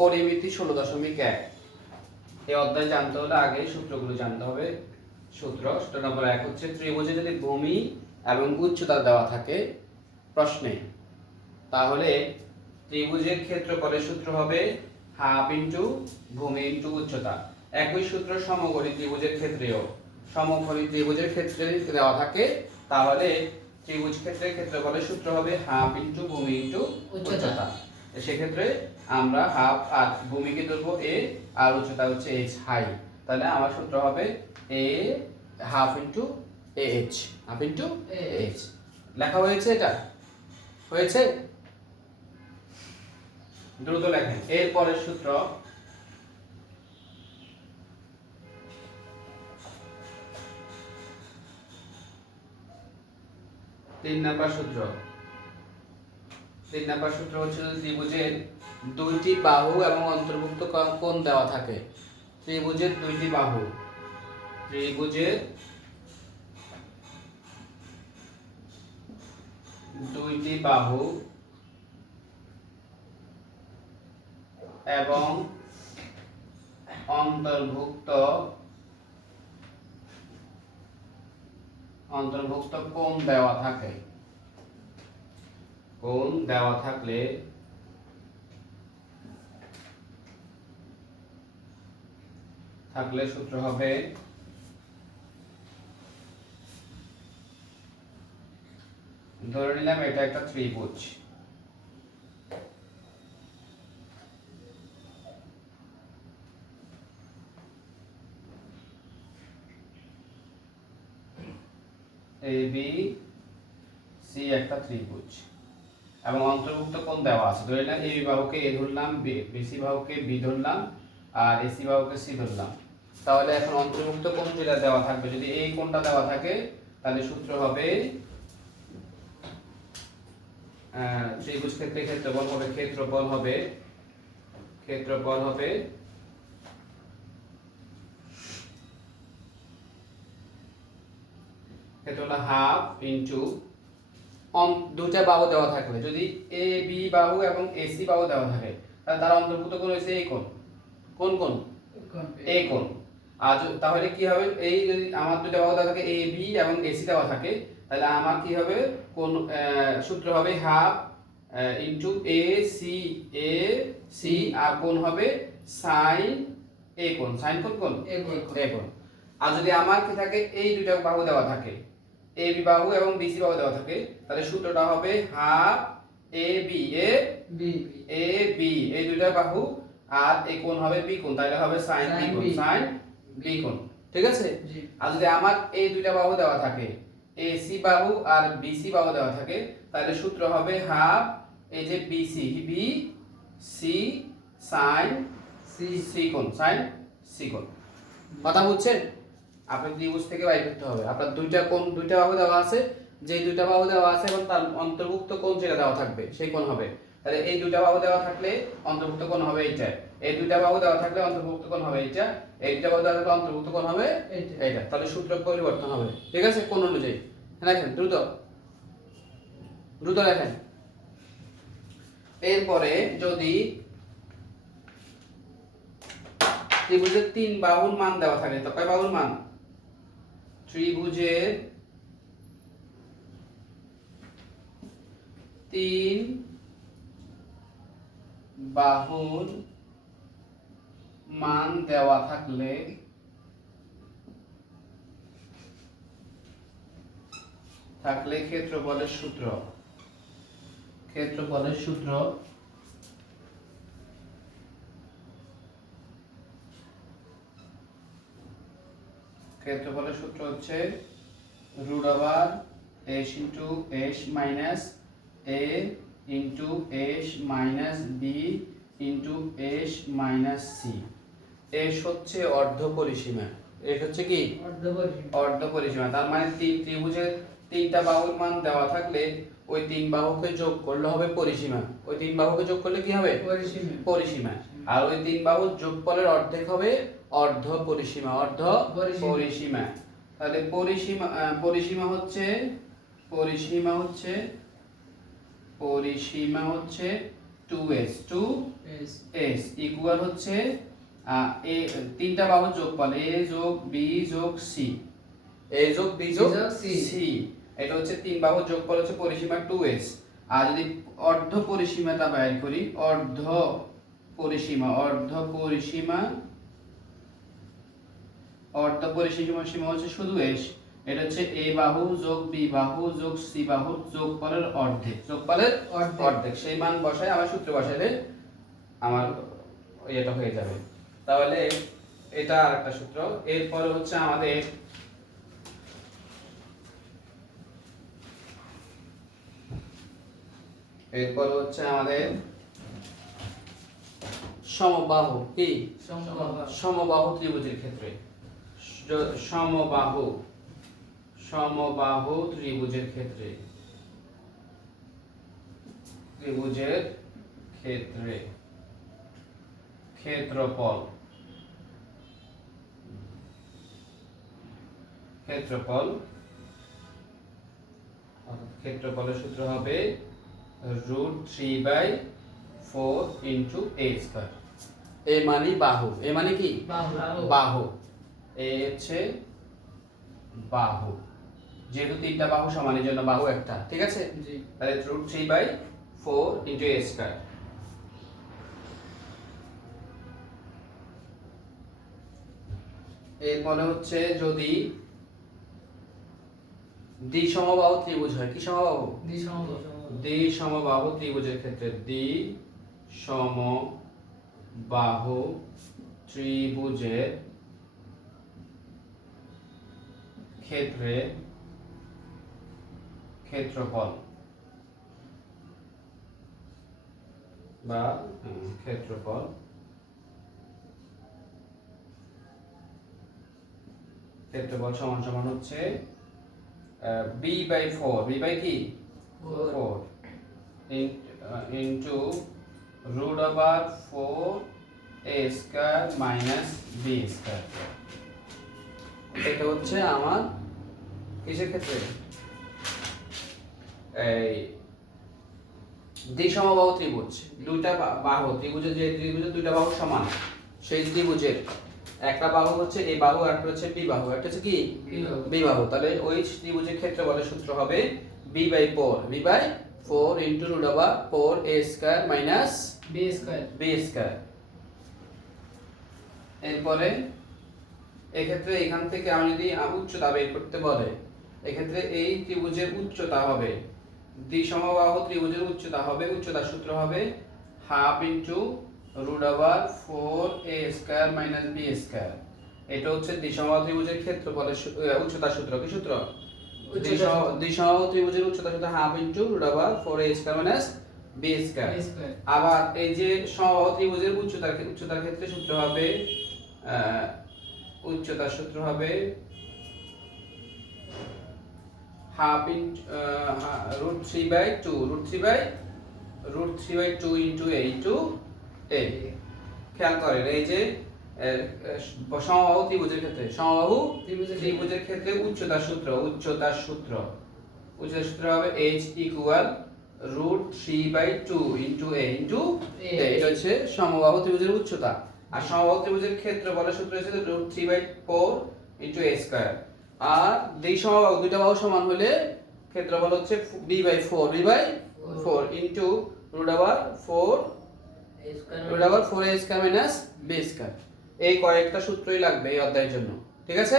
পরিমিতি 16.1 এই অধ্যায় জানতে হলে আগে সূত্রগুলো জানতে হবে। সূত্র নম্বর 1 হচ্ছে ত্রিভুজে যদি ভূমি এবং উচ্চতা দেওয়া থাকে প্রশ্নে, তাহলে ত্রিভুজের ক্ষেত্রফলের সূত্র হবে হাফ ইনটু ভূমি ইনটু উচ্চতা। একই সূত্র সমকোণী ত্রিভুজের ক্ষেত্রেও, সমকোণী ত্রিভুজের ক্ষেত্রে দেওয়া থাকে, তাহলে ত্রিভুজ ক্ষেত্রের ক্ষেত্রফলের সূত্র হবে হাফ ইনটু ভূমি ইনটু উচ্চতা। সেক্ষেত্রে আমরা হাফ আর ভূমিকে ধরবো এ আর উচ্চতা হচ্ছে এইচ হাই, তাহলে আমার সূত্র হবে A half into H, half into H. লেখা হয়েছে? এটা হয়েছে? দ্রুত লেখেন। এর পরের সূত্র তিন নাম্বার সূত্র হচ্ছে ত্রিভুজের দুইটি বাহু এবং অন্তর্ভুক্ত কোণ দেওয়া থাকে। ত্রিভুজের দুইটি বাহু এবং অন্তর্ভুক্ত কোণ দেওয়া থাকে। কোণ দেওয়া থাকলে সূত্র হবে ধরে নিলাম এটা একটা ত্রিভুজ, এ বি সি একটা ত্রিভুজ এবং অন্তর্ভুক্ত কোণ দেওয়া আছে। ধরে নিলাম এবি বাহুকে এ ধরলাম, বিসি বাহুকে বি ধরলাম, আর এসি বাহুকে সি ধরলাম। তাহলে এখন অন্তর্ভুক্ত কোণ যেটা দেওয়া থাকবে, যদি এই কোণটা দেওয়া থাকে, তাহলে সূত্র হবে ত্রিভুজ ক্ষেত্রে ক্ষেত্রফল হবে হাফ ইনটু দুইটা বাহু দেওয়া থাকলে, যদি এ বি বাহু এবং এসি বাহু দেওয়া থাকে, তাহলে তার অন্তর্ভুক্ত কোণ হচ্ছে এই কোণ। কোন কোণ? এই কোণ। আর তাহলে কি হবে, এই যদি আমার দুইটা বাহু দেওয়া থাকে এ বি এবং এসি দেওয়া থাকে, তাহলে আমার কি হবে, কোণ সূত্র হবে হাফ ইনটু এ সি আর কোণ হবে সাইন এ কোণ। সাইন কোণ এ কোণ। আর যদি আমার কি থাকে, এই দুইটা বাহু দেওয়া থাকে, এ বি বাহু এবং বিসি বাহু দেওয়া থাকে, তাহলে সূত্রটা হবে হাফ এ বি এই দুইটা বাহু আর এই কোণ হবে বি কোণ, তাহলে হবে সাইন বি কোণ। ঠিক আছে? আর যদি আমার এই দুইটা বাহু দেওয়া থাকে, এসি বাহু আর বিসি বাহু দেওয়া থাকে, তাহলে সূত্র হবে হাফ এই যে বিসি সাইন সি কোণ। কথা বুঝছেন? আপনি ত্রিভুজ থেকে বাইর করতে হবে। আপনার দুইটা বাহু দেওয়া আছে, যে দুইটা বাহু দেওয়া আছে এবং তার অন্তর্ভুক্ত কোণ যেটা দেওয়া থাকবে সেই কোণ হবে। তাহলে এই দুইটা বাহু দেওয়া থাকলে অন্তর্ভুক্ত কোণ হবে এইটা, এই দুইটা বাহু দেওয়া থাকলে অন্তর্ভুক্ত কোণ হবে এইটা, এই দুইটা বাহু দেওয়া থাকলে অন্তর্ভুক্ত কোণ হবে এইটা। তাহলে সূত্র পরিবর্তন হবে। ঠিক আছে? কোণ অনুযায়ী লেখেন, দ্রুত লেখেন। এরপরে যদি ত্রিভুজের তিন বাহুর মান দেওয়া থাকে, তো কয় বাহুর মান? ত্রিভুজের তিন বাহুর মান দেওয়া থাকলে ক্ষেত্রফলের সূত্র হচ্ছে root over h into h minus a into h minus b into h minus c। h হচ্ছে অর্ধ পরিসীমা। h হচ্ছে কি? অর্ধ পরিসীমা। তার মানে ত্রিভুজের তিনটা বাহুর মান দেওয়া থাকলে ওই তিন বাহুকে যোগ করলে হবে পরিসীমা। ওই তিন বাহুকে যোগ করলে কি হবে? পরিসীমা। আর ওই তিন বাহুর যোগফলের অর্ধেক হবে অর্ধ পরিসীমা। তাহলে পরিসীমা হচ্ছে 2s এস 2s ইকুয়াল হচ্ছে এ তিনটা বাহুর যোগফল a যোগ b যোগ c a যোগ b যোগ c এটা হচ্ছে তিন বাহুর যোগফল হচ্ছে পরিসীমা 2s। আর যদি অর্ধ পরিসীমাটা বের করি, অর্ধ পরিসীমা সীমা হচ্ছে শুধু s, এটা হচ্ছে a বাহু যোগ b বাহু যোগ c বাহু যোগফলের অর্ধেক সেই মান বসায় আবার সূত্র বসাইলে আমার এটা হয়ে যাবে। তাহলে এটা আরেকটা সূত্র। এরপরে হচ্ছে আমাদের সমবাহু কি সমবাহু ত্রিভুজের ক্ষেত্রে সমবাহু ত্রিভুজের ক্ষেত্রে ক্ষেত্রফলের সূত্র হবে √3/4 ইনটু a স্কয়ার। এ মানে বাহু, এ মানে কি বাহু, এ হচ্ছে বাহু, যেহেতু তিনটা বাহু সমান এই জন্য বাহু একটা, ঠিক আছে। জি তাহলে √3/4 ইনটু a স্কয়ার। এরপরে হচ্ছে যদি দ্বিসমবাহু ত্রিভুজ হয়, কি সমবাহু? দ্বিসমবাহু ত্রিভুজের ক্ষেত্রে দ্বিসমবাহু ত্রিভুজের ক্ষেত্রে ক্ষেত্রফল বা ক্ষেত্রফল সমান সমান হচ্ছে b/4, b বাই কি 4 into √4 a square minus b square. এটা হচ্ছে আমার কিসের ক্ষেত্রে? এই দ্বিসমবাহু ত্রিভুজ, দুইটা বাহু ত্রিভুজের, যে ত্রিভুজের দুইটা বাহু সমান সেই ত্রিভুজের একটা বাহু হচ্ছে a বাহু আর একটা হচ্ছে b বাহু, একটা হচ্ছে কি b বাহু। তাহলে ওই ত্রিভুজের ক্ষেত্রফলের সূত্র হবে b/4 into √4 a square minus b square. এরপরে এক্ষেত্রে এখান থেকে আমি যদি উচ্চতা বের করতে বলে, এক্ষেত্রে এই ত্রিভুজের উচ্চতা হবে, দ্বিসমবাহু ত্রিভুজের উচ্চতার সূত্র হবে half into √4 a square minus b square. এটা হচ্ছে দ্বিসমবাহু ত্রিভুজের ক্ষেত্রফলের উচ্চতার সূত্র। কি সূত্র? দ্বিসমবাহু ত্রিভুজের উচ্চতার সূত্র half into √4 a square minus b square. আবার এই যে সমবাহু ত্রিভুজের উচ্চতার ক্ষেত্রে সূত্র হবে half into √3/2 into a into a। খেয়াল করেন এই যে সমবাহু ত্রিভুজের ক্ষেত্রে উচ্চতার সূত্র হবে h equal √3/2 into a into a। এটা হচ্ছে সমবাহু ত্রিভুজের উচ্চতা। আর সমবাহু ত্রিভুজের ক্ষেত্রফলের সূত্র হচ্ছে √3/4 ইনটু a স্কয়ার। আর দ্বিসমবাহু দুইটা বাহু সমান হলে ক্ষেত্রফল হচ্ছে b/4 into √4 a square minus b square. এই কয়েকটা সূত্রই লাগবে এই অধ্যায়ের জন্য, ঠিক আছে।